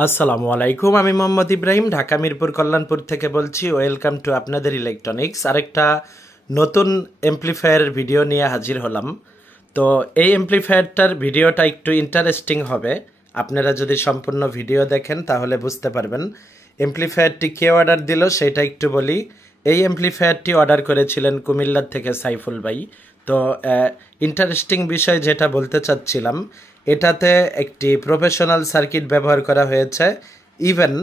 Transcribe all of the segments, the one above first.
আসসালামু আলাইকুম। আমি মোহাম্মদ ইব্রাহিম, ঢাকা মিরপুর কল্যাণপুর থেকে বলছি। ওয়েলকাম টু আপনাদের ইলেকট্রনিক্স। আরেকটা নতুন এমপ্লিফায়ারের ভিডিও নিয়ে হাজির হলাম। তো এই এমপ্লিফায়ারটার ভিডিওটা একটু ইন্টারেস্টিং হবে। আপনারা যদি সম্পূর্ণ ভিডিও দেখেন তাহলে বুঝতে পারবেন। এমপ্লিফায়ারটি কে অর্ডার দিল সেটা একটু বলি। এই এমপ্লিফায়ারটি অর্ডার করেছিলেন কুমিল্লার থেকে সাইফুল ভাই। তো ইন্টারেস্টিং বিষয় যেটা বলতে চাচ্ছিলাম, এটাতে একটি প্রফেশনাল সার্কিট ব্যবহার করা হয়েছে, ইভেন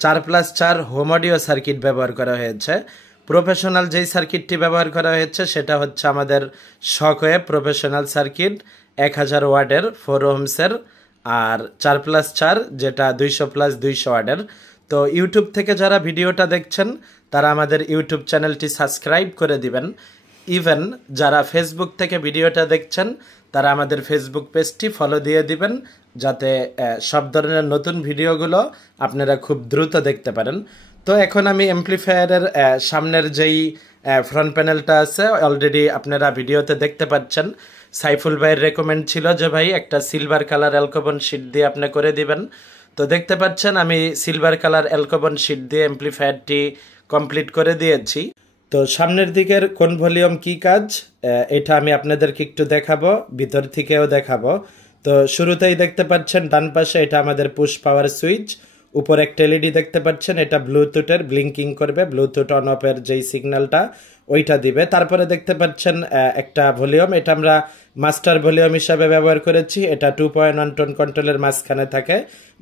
4+4 হোম অডিও সার্কিট ব্যবহার করা হয়েছে। প্রফেশনাল যেই সার্কিটটি ব্যবহার করা হয়েছে সেটা হচ্ছে আমাদের শকওয়েভ প্রফেশনাল সার্কিট 1000 ওয়াটের 4 ওহমসের, আর 4+4 যেটা 200+200 ওয়াটের। তো ইউটিউব থেকে যারা ভিডিওটা দেখছেন তারা আমাদের ইউটিউব চ্যানেলটি সাবস্ক্রাইব করে দিবেন। ইভেন যারা ফেসবুক থেকে ভিডিওটা দেখছেন তারা আমাদের ফেসবুক পেজটি ফলো দিয়ে দিবেন, যাতে সব ধরনের নতুন ভিডিওগুলো আপনারা খুব দ্রুত দেখতে পারেন। তো এখন আমি এমপ্লিফায়ারের সামনের যেই ফ্রন্ট প্যানেলটা আছে অলরেডি আপনারা ভিডিওতে দেখতে পাচ্ছেন। সাইফুল ভাইয়ের রেকমেন্ড ছিল যে ভাই একটা সিলভার কালার অ্যালকোবন শিট দিয়ে আপনি করে দিবেন। তো দেখতে পাচ্ছেন আমি সিলভার কালার অ্যালকোবন শিট দিয়ে এমপ্লিফায়ারটি কমপ্লিট করে দিয়েছি। তো সামনের দিকের কোন ভলিউম কি কাজ এটা আমি আপনাদেরকে একটু দেখাবো, ভিতর থেকেও দেখাবো। তো শুরুতেই দেখতে পাচ্ছেন ডান পাশে এটা আমাদের পুশ পাওয়ার সুইচ, উপর একটা এলইডি দেখতে পাচ্ছেন, এটা ব্লুটুথের ব্লিঙ্কিং করবে, ব্লুটুথ অন অফের যেই সিগন্যালটা ওইটা দিবে। তারপরে দেখতে পাচ্ছেন একটা ভলিউম, এটা আমরা মাস্টার ভলিউম হিসাবে ব্যবহার করেছি। এটা 2.1 টোন কন্ট্রোলের মাঝখানে থাকে,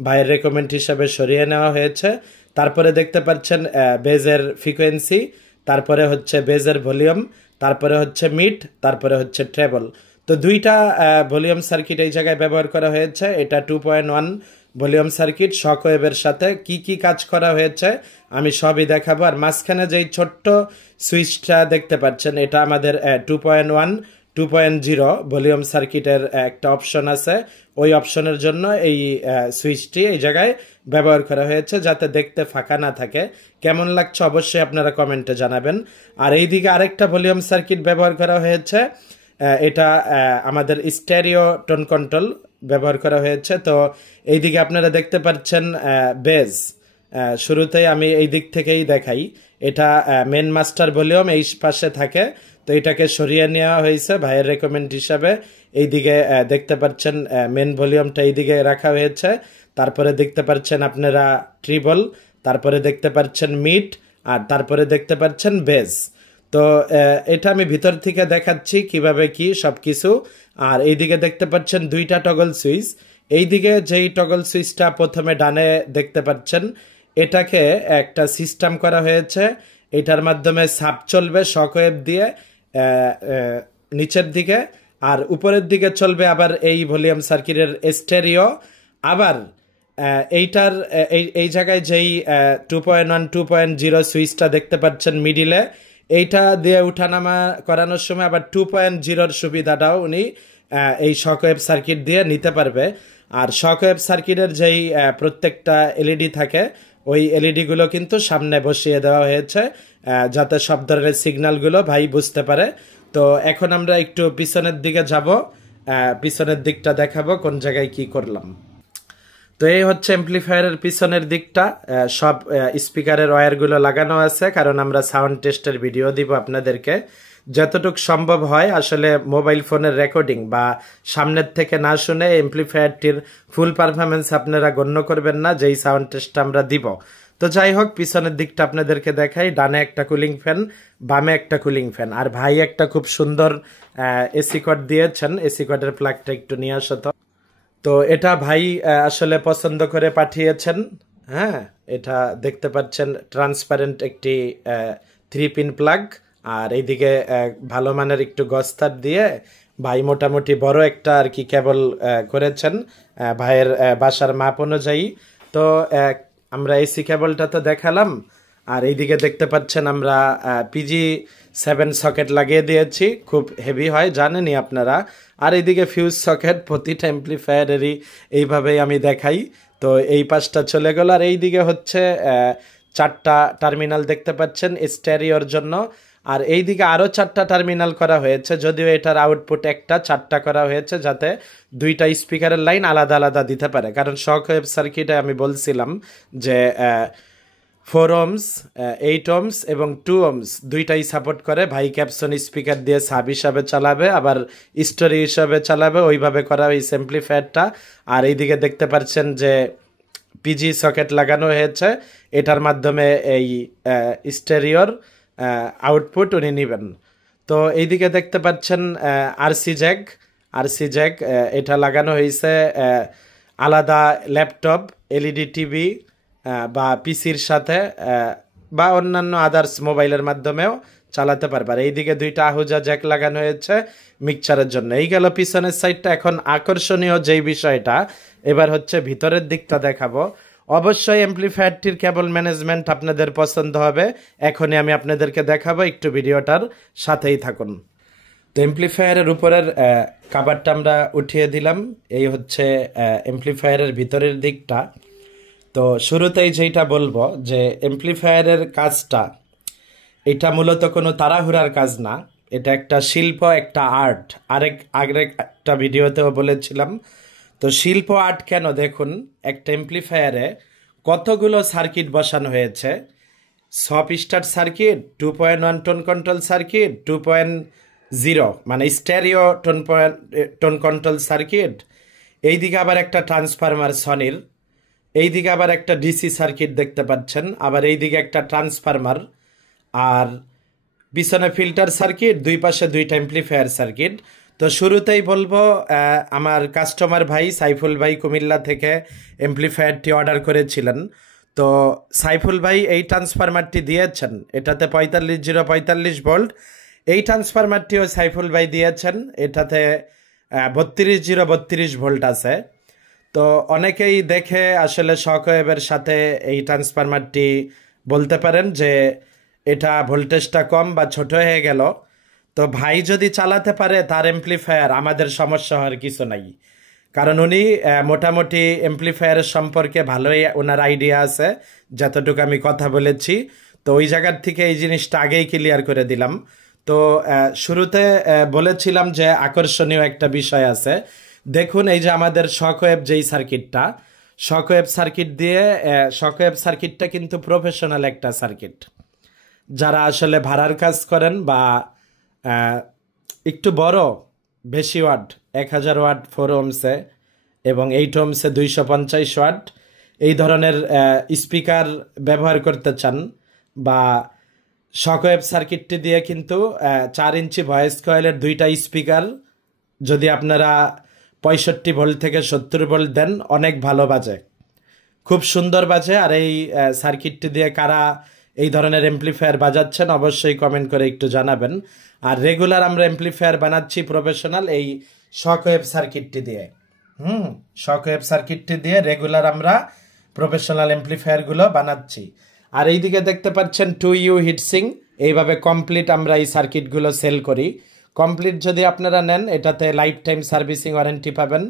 ভাইয়ের রেকমেন্ড হিসাবে সরিয়ে নেওয়া হয়েছে। তারপরে দেখতে পাচ্ছেন বেজের ফ্রিকোয়েন্সি, তারপরে হচ্ছে বেজের ভলিউম, তারপরে হচ্ছে মিড, তারপরে হচ্ছে ট্রেবল। তো দুইটা ভলিউম সার্কিট এই জায়গায় ব্যবহার করা হয়েছে। এটা 2.1 ভলিউম সার্কিট শকওয়েভের সাথে কি কি কাজ করা হয়েছে আমি সবই দেখাবো। আর মাঝখানে যেই ছোট্ট সুইচটা দেখতে পাচ্ছেন এটা আমাদের 2.1 2.0 ভলিউম সার্কিটের একটা অপশন আছে, ওই অপশনের জন্য এই সুইচটি এই জায়গায় ব্যবহার করা হয়েছে, যাতে দেখতে ফাঁকা না থাকে। কেমন লাগছে অবশ্যই আপনারা কমেন্টে জানাবেন। আর এইদিকে আরেকটা ভলিউম সার্কিট ব্যবহার করা হয়েছে, এটা আমাদের স্টেরিও টোন কন্ট্রোল ব্যবহার করা হয়েছে। তো এইদিকে আপনারা দেখতে পাচ্ছেন বেজ। শুরুতেই আমি এই দিক থেকেই দেখাই, এটা মেন মাস্টার ভলিউম এই পাশে থাকে, তো এটাকে সরিয়ে নেওয়া হয়েছে ভাইয়ের রেকমেন্ড হিসাবে। এইদিকে দেখতে পাচ্ছেন মেন ভলিউমটা এইদিকে রাখা হয়েছে। তারপরে দেখতে পাচ্ছেন আপনারা ট্রিবল, তারপরে দেখতে পাচ্ছেন মিড, আর তারপরে দেখতে পাচ্ছেন বেজ। তো এটা আমি ভিতর থেকে দেখাচ্ছি কিভাবে কি সবকিছু। আর এইদিকে দেখতে পাচ্ছেন দুইটা টগল সুইচ। এইদিকে যেই টগল সুইচটা প্রথমে ডানে দেখতে পাচ্ছেন, এটাকে একটা সিস্টেম করা হয়েছে, এটার মাধ্যমে সাব চলবে শকওয়েভ দিয়ে নিচের দিকে, আর উপরের দিকে চলবে আবার এই ভলিউম সার্কিটের স্টেরিও। আবার এইটার এই জায়গায় যেই 2.1 2.0 সুইচটা দেখতে পাচ্ছেন মিডিলে, এইটা দিয়ে উঠানামা করানোর সময় আবার 2.0 সুবিধাটাও উনি এই শকওয়েভ সার্কিট দিয়ে নিতে পারবে। আর শকওয়েভ সার্কিটের যেই প্রত্যেকটা এলইডি থাকে ওই এলইডিগুলো কিন্তু সামনে বসিয়ে দেওয়া হয়েছে, যাতে সব ধরনের সিগন্যালগুলো ভাই বুঝতে পারে। তো এখন আমরা একটু পিছনের দিকে যাব, পিছনের দিকটা দেখাবো কোন জায়গায় কি করলাম। তো এই হচ্ছে এমপ্লিফায়ারের পিছনের দিকটা, সব স্পিকারের ওয়্যারগুলো লাগানো আছে, কারণ আমরা সাউন্ড টেস্টের ভিডিও দিব আপনাদেরকে। যতটুকু সম্ভব হয় আসলে মোবাইল ফোনের রেকর্ডিং বা সামনের থেকে না শুনে এমপ্লিফায়ারটির ফুল পারফরমেন্স আপনারা গণ্য করবেন না যেই সাউন্ড টেস্টটা আমরা দিব। তো যাই হোক, পিছনের দিকটা আপনাদেরকে দেখাই। ডানে একটা কুলিং ফ্যান, বামে একটা কুলিং ফ্যান, আর ভাই একটা খুব সুন্দর এসি কর্ড দিয়েছেন। এসি কর্ডের প্লাগটা একটু নিয়ে আসো তো। তো এটা ভাই আসলে পছন্দ করে পাঠিয়েছেন। হ্যাঁ, এটা দেখতে পাচ্ছেন ট্রান্সপারেন্ট একটি 3 পিন প্লাগ, আর এইদিকে ভালো মানের একটু গস্তার দিয়ে ভাই মোটামুটি বড় একটা আর কি কেবল করেছেন ভাইয়ের বাসার মাপ অনুযায়ী। তো আমরা এসি কেবলটা তো দেখালাম, আর এইদিকে দেখতে পাচ্ছেন আমরা PG7 সকেট লাগিয়ে দিয়েছি, খুব হেভি হয় জানেনই আপনারা। আর এইদিকে ফিউজ সকেট প্রতিটা এমপ্লিফায়ারেরই এইভাবেই আমি দেখাই। তো এই পাশটা চলে গেল, আর এইদিকে হচ্ছে 4টা টার্মিনাল দেখতে পাচ্ছেন স্টেরিওর জন্য। আর এইদিকে আরও 4টা টার্মিনাল করা হয়েছে, যদিও এটার আউটপুট একটা, 4টা করা হয়েছে যাতে 2টা স্পিকারের লাইন আলাদা আলাদা দিতে পারে। কারণ শক ওয়েভ সার্কিটে আমি বলছিলাম যে 4 ohms, 8 ohms এবং 2 ohms দুইটাই সাপোর্ট করে। ভাই ক্যাপসন স্পিকার দিয়ে সাব হিসাবে চালাবে, আবার স্টোরি হিসাবে চালাবে, ওইভাবে করা হয়েছে এমপ্লিফায়ারটা। আর এইদিকে দেখতে পাচ্ছেন যে পিজি সকেট লাগানো হয়েছে, এটার মাধ্যমে এই স্টেরিওর আউটপুট উনি নেবেন। তো এইদিকে দেখতে পাচ্ছেন আরসি জ্যাক, এটা লাগানো হয়েছে আলাদা ল্যাপটপ, এলইডি টিভি বা পিসির সাথে বা অন্যান্য আদার্স মোবাইলের মাধ্যমেও চালাতে পারবে। আর এইদিকে 2টা আহুজা জ্যাক লাগানো হয়েছে মিক্সচারের জন্য। এই গেল পিছনের সাইডটা। এখন আকর্ষণীয় যেই বিষয়টা, এবার হচ্ছে ভিতরের দিকটা দেখাবো। অবশ্যই অ্যাম্প্লিফায়ারটির কেবল ম্যানেজমেন্ট আপনাদের পছন্দ হবে, এখনই আমি আপনাদেরকে দেখাবো, একটু ভিডিওটার সাথেই থাকুন। তো অ্যাম্প্লিফায়ারের উপরের কাভারটা আমরা উঠিয়ে দিলাম, এই হচ্ছে অ্যাম্প্লিফায়ারের ভিতরের দিকটা। তো শুরুতেই যেটা বলবো যে অ্যাম্প্লিফায়ারের কাজটা, এটা মূলত কোনো তাড়াহুড়ার কাজ না, এটা একটা শিল্প, একটা আর্ট। আগের একটা ভিডিওতেও বলেছিলাম। তো শিল্প আর্ট কেন, দেখুন একটা অ্যাম্প্লিফায়ারে কতগুলো সার্কিট বসানো হয়েছে। সব start circuit, 2.1 tone control circuit, 2.0 মানে স্টেরিও টোন কন্ট্রোল সার্কিট, এইদিকে আবার একটা ট্রান্সফরমার সনির, এইদিকে আবার একটা ডিসি সার্কিট দেখতে পাচ্ছেন, আবার এইদিকে একটা ট্রান্সফরমার, আর পিছনে ফিল্টার সার্কিট, দুই পাশে 2টা অ্যাম্প্লিফায়ার সার্কিট। তো শুরুতেই বলবো, আমার কাস্টমার ভাই সাইফুল ভাই কুমিল্লা থেকে অ্যাম্প্লিফায়ারটি অর্ডার করেছিলেন। তো সাইফুল ভাই এই ট্রান্সফরমারটি দিয়েছেন, এটাতে 45 ভোল্ট। এই ট্রান্সফরমারটিও সাইফুল ভাই দিয়েছেন, এটাতে 32 ভোল্ট আছে। তো অনেকেই দেখে আসলে শক ওয়েভের সাথে এই ট্রান্সফরমারটি বলতে পারেন যে এটা ভোল্টেজটা কম বা ছোট হয়ে গেল। তো ভাই যদি চালাতে পারে তার অ্যাম্প্লিফায়ার, আমাদের সমস্যা হওয়ার কিছু নাই। কারণ উনি মোটামুটি অ্যাম্প্লিফায়ারের সম্পর্কে ভালোই ওনার আইডিয়া আছে, যতটুকু আমি কথা বলেছি। তো ওই জায়গার থেকে এই জিনিসটা আগেই ক্লিয়ার করে দিলাম। তো শুরুতে বলেছিলাম যে আকর্ষণীয় একটা বিষয় আছে। দেখুন এই যে আমাদের শক ওয়েভ যেই সার্কিটটা, শক ওয়েভ সার্কিটটা কিন্তু প্রফেশনাল একটা সার্কিট। যারা আসলে ভাড়ার কাজ করেন বা একটু বড়, বেশি ওয়াট, 1000 ওয়াট 4 ohmsে এবং 8 ohmsে 250 ওয়াট এই ধরনের স্পিকার ব্যবহার করতে চান, বা শক ওয়েভ সার্কিটটি দিয়ে কিন্তু 4 ইঞ্চি ভয়েস কয়েলের 2টা স্পিকার যদি আপনারা 65 ভোল্ট থেকে 70 ভোল্ট দেন, অনেক ভালো বাজে, খুব সুন্দর বাজে। আর এই সার্কিটটি দিয়ে কারা এই ধরনের এমপ্লিফায়ার বাজাচ্ছেন অবশ্যই কমেন্ট করে একটু জানাবেন। আর রেগুলার আমরা এমপ্লিফায়ার বানাচ্ছি প্রফেশনাল এই শক ওয়েভ সার্কিটটি দিয়ে। শক ওয়েভ সার্কিটটি দিয়ে রেগুলার আমরা প্রফেশনাল এমপ্লিফায়ারগুলো বানাচ্ছি। আর এইদিকে দেখতে পাচ্ছেন 2U হিটসিং, এইভাবে কমপ্লিট আমরা এই সার্কিটগুলো সেল করি। কমপ্লিট যদি আপনারা নেন, এটাতে লাইফ টাইম সার্ভিসিং ওয়ারেন্টি পাবেন।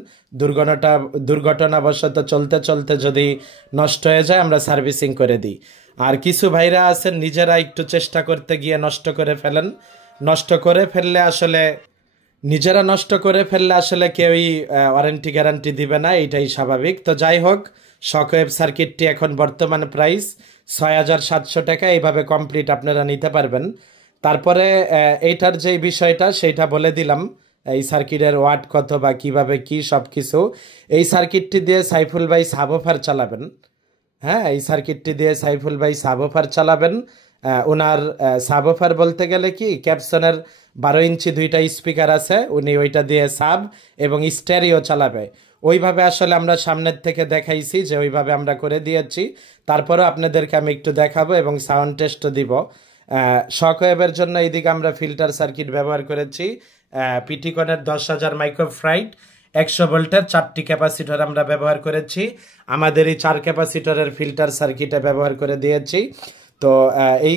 দুর্ঘটনাবশত চলতে চলতে যদি নষ্ট হয়ে যায়, আমরা সার্ভিসিং করে দিই। আর কিছু ভাইরা আছেন নিজেরা একটু চেষ্টা করতে গিয়ে নষ্ট করে ফেলেন। নিজেরা নষ্ট করে ফেললে আসলে কেউই ওয়ারেন্টি গ্যারান্টি দিবে না, এইটাই স্বাভাবিক। তো যাই হোক, শক ওয়েভ সার্কিটটি এখন বর্তমান প্রাইস 6700 টাকা, এইভাবে কমপ্লিট আপনারা নিতে পারবেন। তারপরে এইটার যে বিষয়টা সেটা বলে দিলাম, এই সার্কিটের ওয়াট কত বা কিভাবে কি সব কিছু। এই সার্কিটটি দিয়ে সাইফুল ভাই সাবওফার চালাবেন। হ্যাঁ, এই সার্কিটটি দিয়ে সাইফুল ভাই সাবওফার চালাবেন। ওনার সাবওফার বলতে গেলে কি, ক্যাপসনের 12 ইঞ্চি 2টা স্পিকার আছে, উনি ওইটা দিয়ে সাব এবং স্টেরিও চালাবে। ওইভাবে আসলে আমরা সামনের থেকে দেখাইছি যে ওইভাবে আমরা করে দিয়েছি। তারপরেও আপনাদেরকে আমি একটু দেখাবো এবং সাউন্ড টেস্টও দিব। শক ওয়েভের জন্য এইদিকে আমরা ফিল্টার সার্কিট ব্যবহার করেছি, পিটিকনের 10,000 মাইক্রোফ্রাইট 100 ভোল্টের 4টি ক্যাপাসিটর আমরা ব্যবহার করেছি। আমাদের এই 4 ক্যাপাসিটরের ফিল্টার সার্কিটে ব্যবহার করে দিয়েছি। তো এই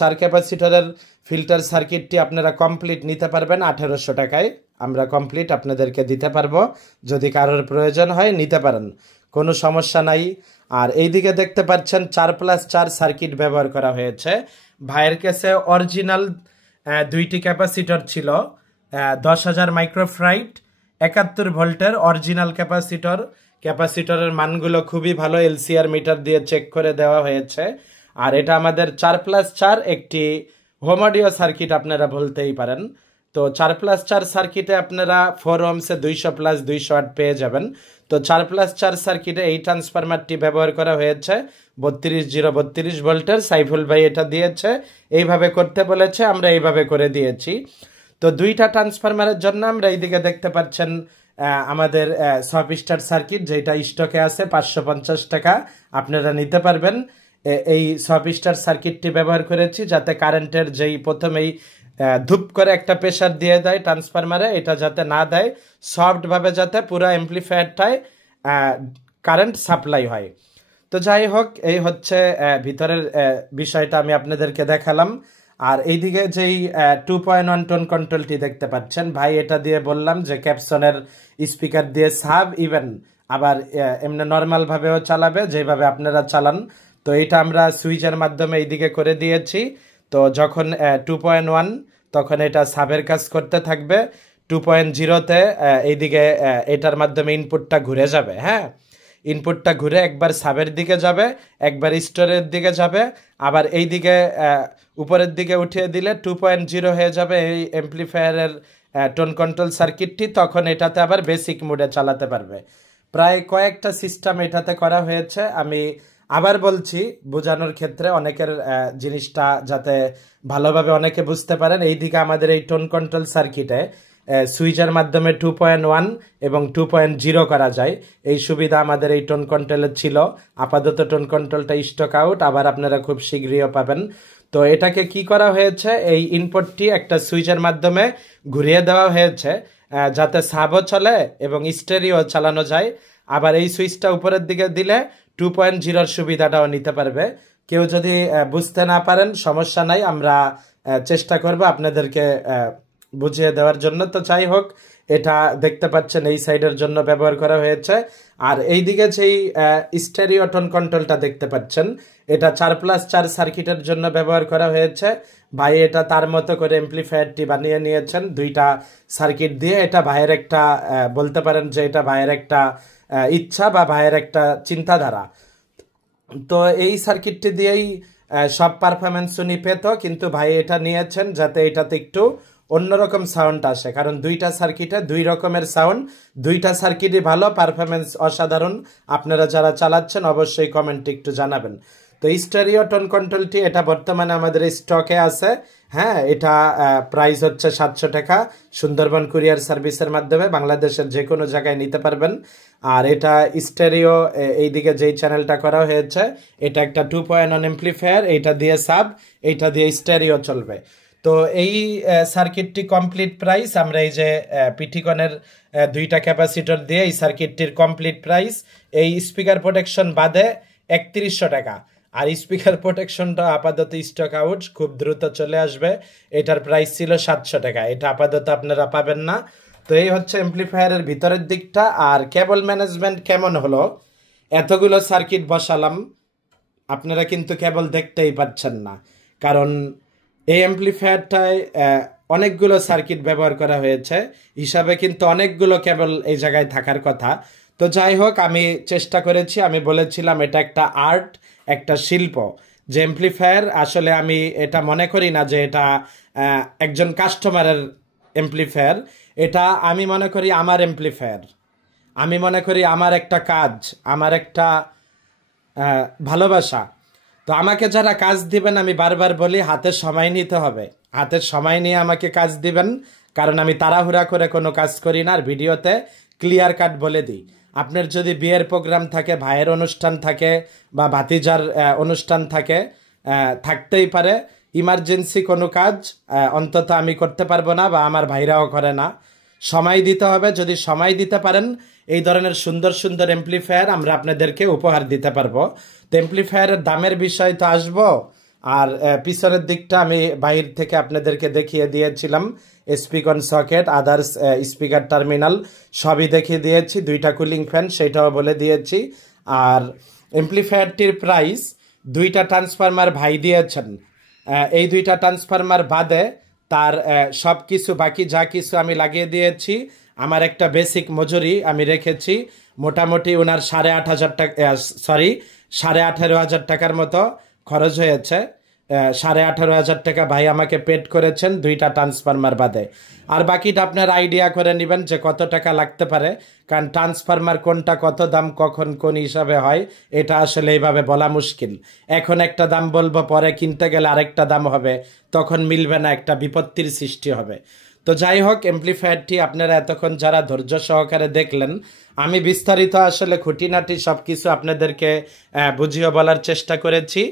4 ক্যাপাসিটরের ফিল্টার সার্কিটটি আপনারা কমপ্লিট নিতে পারবেন 1800 টাকায়। আমরা কমপ্লিট আপনাদেরকে দিতে পারবো, যদি কারোর প্রয়োজন হয় নিতে পারেন, কোনো সমস্যা নাই। আর এইদিকে দেখতে পাচ্ছেন 4+4 সার্কিট ব্যবহার করা হয়েছে। ভাইয়ের কাছে অরিজিনাল দুইটি ক্যাপাসিটর ছিল 10,000 মাইক্রোফ্রাইট 71 ভোল্টের অরিজিনাল ক্যাপাসিটরের মানগুলো খুবই ভালো, এলসিআর মিটার দিয়ে চেক করে দেওয়া হয়েছে। আর এটা আমাদের 4+4 একটি হোম অডিও সার্কিট আপনারা বলতেই পারেন। তো 4+4 সার্কিটে আপনারা 4 ohmsে 200+200 ওয়াট পেয়ে যাবেন। তো 4+4 সার্কিটে এই ট্রান্সফরমারটি ব্যবহার করা হয়েছে 32 ভোল্টের। সাইফুল ভাই এটা দিয়েছে, এইভাবে করতে বলেছে, আমরা এইভাবে করে দিয়েছি। তো দুইটা ট্রান্সফরমারের জন্য আমরা এইদিকে দেখতে পাচ্ছেন আমাদের সফট সার্কিট, যেটা স্টকে আছে 550 টাকা, আপনারা নিতে পারবেন। এই সফট সার্কিটটি ব্যবহার করেছি যাতে কারেন্টের যেই প্রথমেই ধূপ করে একটা প্রেসার দিয়ে দেয় ট্রান্সফরমারে, এটা যাতে না দেয়, সফটভাবে যাতে পুরো অ্যাম্প্লিফায়ারটায় কারেন্ট সাপ্লাই হয়। তো যাই হোক, এই হচ্ছে ভিতরের বিষয়টা আমি আপনাদেরকে দেখালাম। আর এইদিকে যেই 2.1 টোন কন্ট্রোলটি দেখতে পাচ্ছেন, ভাই এটা দিয়ে বললাম যে ক্যাপসনের স্পিকার দিয়ে সাব ইভেন আবার এমনি নর্মাল ভাবেও চালাবে, যেভাবে আপনারা চালান। তো এটা আমরা সুইচের মাধ্যমে এইদিকে করে দিয়েছি। তো যখন 2.1 তখন এটা সাবের কাজ করতে থাকবে। 2.0-তে এইদিকে এটার মাধ্যমে ইনপুটটা ঘুরে যাবে। হ্যাঁ, ইনপুটটা ঘুরে একবার সাবের দিকে যাবে, একবার স্টোরের দিকে যাবে, আবার এই দিকে উপরের দিকে উঠিয়ে দিলে 2.0 হয়ে যাবে এই অ্যাম্প্লিফায়ারের টোন কন্ট্রোল সার্কিটটি। তখন এটাতে আবার বেসিক মোডে চালাতে পারবে। প্রায় কয়েকটা সিস্টেম এটাতে করা হয়েছে। আমি আবার বলছি বোঝানোর ক্ষেত্রে, অনেকের জিনিসটা যাতে ভালোভাবে অনেকে বুঝতে পারেন। এইদিকে আমাদের এই টোন কন্ট্রোল সার্কিটে সুইচের মাধ্যমে 2.1 এবং 2.0 করা যায়। এই সুবিধা আমাদের এই টোন কন্ট্রোলের ছিল। আপাতত টোন কন্ট্রোলটা স্টক আউট, আবার আপনারা খুব শীঘ্রই পাবেন। তো এটাকে কি করা হয়েছে, এই ইনপুটটি একটা সুইচের মাধ্যমে ঘুরিয়ে দেওয়া হয়েছে যাতে সাবও চলে এবং স্টেরিও চালানো যায়। আবার এই সুইচটা উপরের দিকে দিলে 2.0-র সুবিধাটাও নিতে পারবে। কেউ যদি বুঝতে না পারেন সমস্যা নাই, আমরা চেষ্টা করব আপনাদেরকে বুঝিয়ে দেওয়ার জন্য। তো যাই হোক, এটা দেখতে পাচ্ছেন এই সাইডের জন্য ব্যবহার করা হয়েছে। আর এইদিকে যেই স্টেরিও টোন কন্ট্রোলটা দেখতে পাচ্ছেন, এটা 4+4 সার্কিটের জন্য ব্যবহার করা হয়েছে। ভাই এটা তার মতো করে অ্যাম্প্লিফায়ারটি বানিয়ে নিয়েছেন দুইটা সার্কিট দিয়ে। এটা ভাইয়ের একটা বলতে পারেন যে এটা ভাইয়ের একটা ইচ্ছা বা ভাইয়ের একটা চিন্তাধারা। তো এই সার্কিটটি দিয়েই সব পারফরমেন্স উনি পেত, কিন্তু ভাই এটা নিয়েছেন যাতে এটাতে একটু অন্যরকম সাউন্ড আসে, কারণ দুইটা সার্কিটে দুই রকমের সাউন্ড, দুইটা সার্কিটই ভালো, পারফরমেন্স অসাধারণ। আপনারা যারা চালাচ্ছেন অবশ্যই কমেন্টে একটু জানাবেন। তো স্টেরিও টোন কন্ট্রোলটি এটা বর্তমানে আমাদের স্টকে আছে। হ্যাঁ, এটা প্রাইস হচ্ছে 700 টাকা। সুন্দরবন কুরিয়ার সার্ভিসের মাধ্যমে বাংলাদেশের যে কোনো জায়গায় নিতে পারবেন। আর এটা স্টেরিও, এইদিকে যেই চ্যানেলটা করা হয়েছে, এটা একটা 2.1 অ্যাম্প্লিফায়ার, এইটা দিয়ে সাব, এইটা দিয়ে স্টেরিও চলবে। তো এই সার্কিটটি কমপ্লিট প্রাইস, আমরা এই যে পিটিকনের দুইটা ক্যাপাসিটর দিয়ে এই সার্কিটটির কমপ্লিট প্রাইস, এই স্পিকার প্রোটেকশন বাদে 3100 টাকা। আর স্পিকার প্রোটেকশনটা আপাতত স্টক আউট, খুব দ্রুত চলে আসবে। এটার প্রাইস ছিল 700 টাকা, এটা আপাতত আপনারা পাবেন না। তো এই হচ্ছে অ্যাম্প্লিফায়ারের ভিতরের দিকটা। আর কেবল ম্যানেজমেন্ট কেমন হলো, এতগুলো সার্কিট বসালাম, আপনারা কিন্তু কেবল দেখতেই পাচ্ছেন না, কারণ এই অ্যাম্প্লিফায়ারটায় অনেকগুলো সার্কিট ব্যবহার করা হয়েছে, হিসাবে কিন্তু অনেকগুলো কেবল এই জায়গায় থাকার কথা। তো যাই হোক, আমি চেষ্টা করেছি, আমি বলেছিলাম এটা একটা আর্ট, একটা শিল্প। যে অ্যাম্প্লিফায়ার, আসলে আমি এটা মনে করি না যে এটা একজন কাস্টমারের অ্যাম্প্লিফায়ার, এটা আমি মনে করি আমার অ্যাম্প্লিফায়ার। আমি মনে করি আমার একটা কাজ, আমার একটা ভালোবাসা। তো আমাকে যারা কাজ দিবেন, আমি বারবার বলি হাতে সময় নিতে হবে, হাতের সময় নিয়ে আমাকে কাজ দিবেন, কারণ আমি তাড়াহুড়া করে কোনো কাজ করি না। আর ভিডিওতে ক্লিয়ার কাট বলে দিই, আপনার যদি বিয়ের প্রোগ্রাম থাকে, ভাইয়ের অনুষ্ঠান থাকে বা ভাতিজার অনুষ্ঠান থাকে, থাকতেই পারে, ইমার্জেন্সি কোনো কাজ অন্তত আমি করতে পারবো না বা আমার ভাইরাও করে না। সময় দিতে হবে, যদি সময় দিতে পারেন এই ধরনের সুন্দর সুন্দর অ্যাম্প্লিফায়ার আমরা আপনাদেরকে উপহার দিতে পারবো। তো অ্যাম্প্লিফায়ারের দামের বিষয় তো আসবো। আর পিছনের দিকটা আমি বাইরে থেকে আপনাদেরকে দেখিয়ে দিয়েছিলাম, স্পিকন সকেট, আদার্স স্পিকার টার্মিনাল সবই দেখিয়ে দিয়েছি, দুইটা কুলিং ফ্যান সেটাও বলে দিয়েছি। আর অ্যাম্প্লিফায়ারটির প্রাইস, দুইটা ট্রান্সফরমার ভাই দিয়েছেন, এই দুইটা ট্রান্সফরমার বাদে তার সব কিছু বাকি যা কিছু আমি লাগিয়ে দিয়েছি। আমার একটা বেসিক মজুরি আমি রেখেছি, মোটামুটি ওনার 8,500 টাকা, সরি 18,500 টাকার মতো খরচ হয়েছে। 18,500 টাকা ভাই আমাকে পেড করেছেন 2টা ট্রান্সফরমার বাদে। আর বাকিটা আপনার আইডিয়া করে নেবেন যে কত টাকা লাগতে পারে, কারণ ট্রান্সফরমার কোনটা কত দাম কখন কোন হিসাবে হয় এটা আসলে এইভাবে বলা মুশকিল। এখন একটা দাম বলবো, পরে কিনতে গেলে আরেকটা দাম হবে, তখন মিলবে না, একটা বিপত্তির সৃষ্টি হবে। তো যাই হোক, এমপ্লিফায়ারটি আপনারা এতক্ষণ যারা ধৈর্য সহকারে দেখলেন, আমি বিস্তারিত আসলে খুঁটিনাটি সব কিছু আপনাদেরকে বুঝিয়ে বলার চেষ্টা করেছি।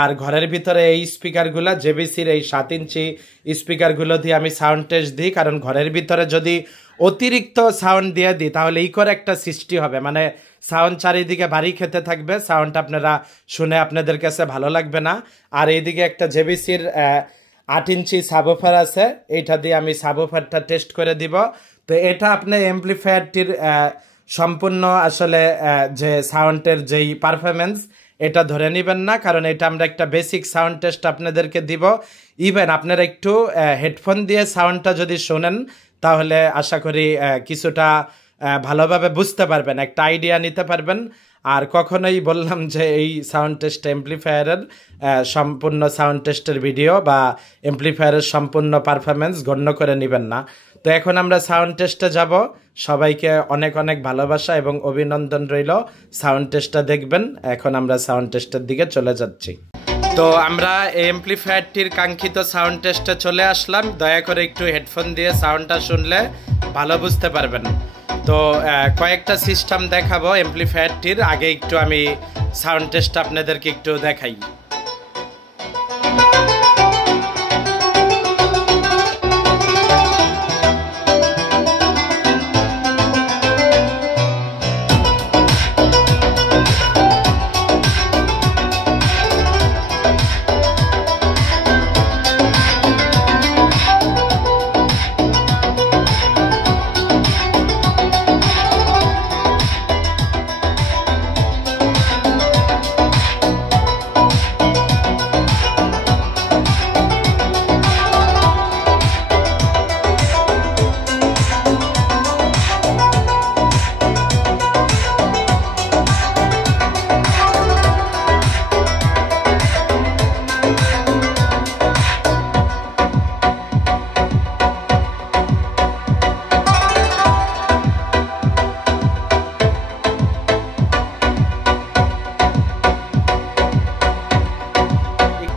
আর ঘরের ভিতরে এই স্পিকারগুলো জেবিসির এই 7 ইঞ্চি স্পিকারগুলো দিয়ে আমি সাউন্ড টেস্ট দিই, কারণ ঘরের ভিতরে যদি অতিরিক্ত সাউন্ড দিয়ে দিই তাহলে ইকোর একটা সৃষ্টি হবে, মানে সাউন্ড চারিদিকে ভারী খেতে থাকবে, সাউন্ড আপনারা শুনে আপনাদের কাছে ভালো লাগবে না। আর এইদিকে একটা জেবিসির 8 ইঞ্চি সাবওফার আছে, এইটা দিয়ে আমি সাবওফারটা টেস্ট করে দিব। তো এটা আপনি এমপ্লিফায়ারটির সম্পূর্ণ আসলে যে সাউন্ডের যেই পারফরমেন্স এটা ধরে নেবেন না, কারণ এটা আমরা একটা বেসিক সাউন্ড টেস্ট আপনাদেরকে দিব। ইভেন আপনারা একটু হেডফোন দিয়ে সাউন্ডটা যদি শোনেন তাহলে আশা করি কিছুটা ভালোভাবে বুঝতে পারবেন, একটা আইডিয়া নিতে পারবেন। আর কখনোই বললাম যে এই সাউন্ড টেস্ট এমপ্লিফায়ারের সম্পূর্ণ সাউন্ড টেস্টের ভিডিও বা এমপ্লিফায়ারের সম্পূর্ণ পারফরমেন্স গণ্য করে নেবেন না। তো এখন আমরা সাউন্ড টেস্টে যাব। সবাইকে অনেক অনেক ভালোবাসা এবং অভিনন্দন রইল, সাউন্ড টেস্টটা দেখবেন। এখন আমরা সাউন্ড টেস্টের দিকে চলে যাচ্ছি। তো আমরা এই এমপ্লিফায়ারটির কাঙ্ক্ষিত সাউন্ড টেস্টে চলে আসলাম। দয়া করে একটু হেডফোন দিয়ে সাউন্ডটা শুনলে ভালো বুঝতে পারবেন। তো কয়েকটা সিস্টেম দেখাবো এমপ্লিফায়ারটির, আগে একটু আমি সাউন্ড টেস্ট আপনাদেরকে একটু দেখাই।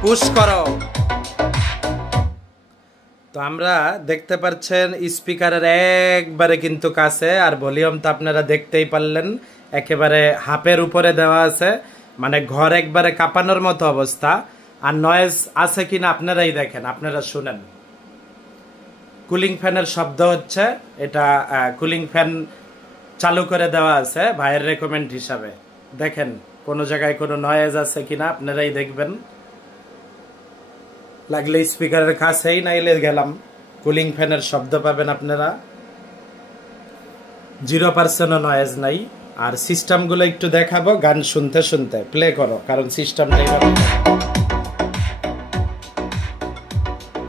পুশ করো। তো আমরা দেখতে পাচ্ছেন স্পিকারের একবারে কিন্তু কাছে, আর ভলিউম তো আপনারা দেখতেই পারলেন একেবারে হাফের উপরে দেওয়া আছে, মানে ঘর একবারে কাঁপানোর মতো অবস্থা। আর নয়েজ আছে কিনা আপনারাই দেখেন, আপনারা শুনেন। কুলিং ফ্যানের শব্দ হচ্ছে, এটা কুলিং ফ্যান চালু করে দেওয়া আছে ভাইয়ের রেকমেন্ড হিসাবে। দেখেন কোনো জায়গায় কোনো নয়েজ আছে কিনা আপনারাই দেখবেন। লাগলে স্পিকারের কাছেই নাইলে গেলাম, কুলিং ফ্যানের শব্দ পাবেন আপনারা, 0% নয়েজ নাই। আর সিস্টেমগুলো একটু দেখাবো গান শুনতে শুনতে, প্লে করো, কারণ সিস্টেমটাই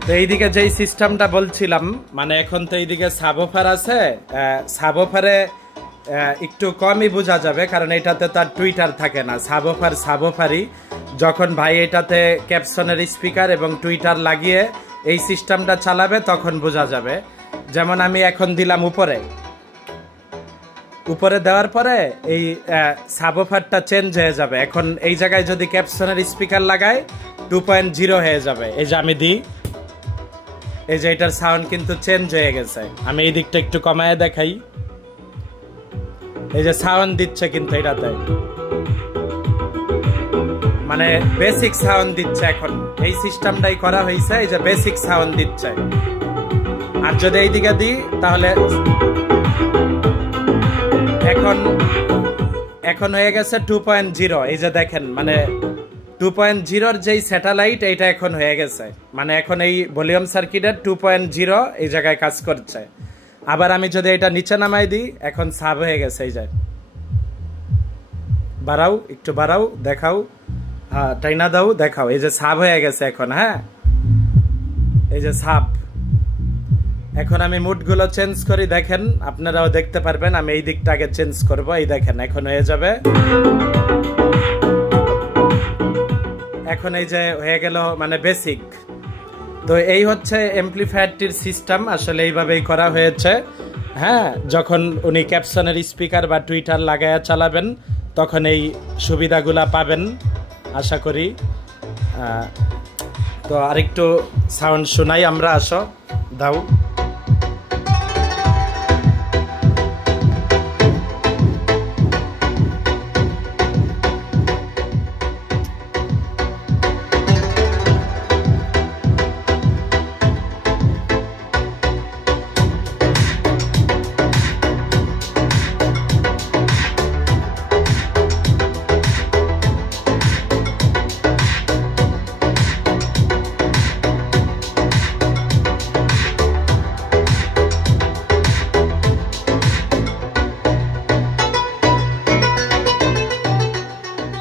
তো এইদিকে যেই সিস্টেমটা বলছিলাম, মানে এখন তো এইদিকে সাবওফার আছে, সাবওফারে একটু কমই বোঝা যাবে, কারণ এটাতে তার টুইটার থাকে না। সাবওফার সাবওফারই, যখন ভাই এটাতে ক্যাপসনের স্পিকার এবং টুইটার লাগিয়ে এই সিস্টেমটা চালাবে তখন বোঝা যাবে। যেমন আমি এখন দিলাম উপরে, উপরে দেওয়ার পরে এই সাবওফারটা চেঞ্জ হয়ে যাবে। এখন এই জায়গায় যদি ক্যাপসনের স্পিকার লাগাই 2.0 হয়ে যাবে। এই যে আমি দিই, এই যে এটার সাউন্ড কিন্তু চেঞ্জ হয়ে গেছে। আমি এই দিকটা একটু কমায় দেখাই, এই যে সাউন্ড দিচ্ছে কিন্তু এটাতে, মানে বেসিক সাউন্ড দিচ্ছে। এখন এই সিস্টেমটাই করা হয়েছে, এই যে বেসিক সাউন্ড দিচ্ছে। আর যদি এইদিকে দিই তাহলে এখন হয়ে গেছে 2.0। এই যে দেখেন, মানে 2.0 যেই স্যাটেলাইট এইটা এখন হয়ে গেছে, মানে এখন এই ভলিউম সার্কিটের 2.0 এই জায়গায় কাজ করছে। আবার আমি যদি এটা নিচে নামাই দিই, এখন সাব হয়ে গেছে। এই যে বাড়াও, একটু বাড়াও, দেখাও, হ্যাঁ টাইনা দাও, দেখাও, এই যে সাব হয়ে গেছে এখন। হ্যাঁ এই যে সাব, এখন আমি মুডগুলো চেঞ্জ করি, দেখেন আপনারাও দেখতে পারবেন। আমি এই দিকটা আগে চেঞ্জ করব, এই দেখেন এখন হয়ে যাবে। এখন এই যে হয়ে গেল মানে বেসিক। তো এই হচ্ছে এমপ্লিফায়ারটির সিস্টেম, আসলে এইভাবেই করা হয়েছে। হ্যাঁ, যখন উনি ক্যাপসনের স্পিকার বা টুইটার লাগায়া চালাবেন তখন এই সুবিধাগুলা পাবেন আশা করি। তো আরেকটু সাউন্ড শোনাই আমরা, আসো দাও।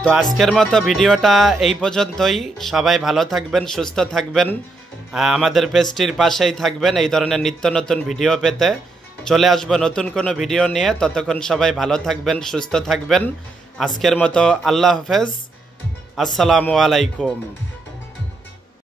তো আজকের মতো ভিডিওটা এই পর্যন্তই। সবাই ভালো থাকবেন, সুস্থ থাকবেন, আমাদের পেজটির পাশেই থাকবেন। এই ধরনের নিত্য নতুন ভিডিও পেতে চলে আসবো নতুন কোনো ভিডিও নিয়ে। ততক্ষণ সবাই ভালো থাকবেন, সুস্থ থাকবেন। আজকের মতো আল্লাহ হাফেজ, আসসালামু আলাইকুম।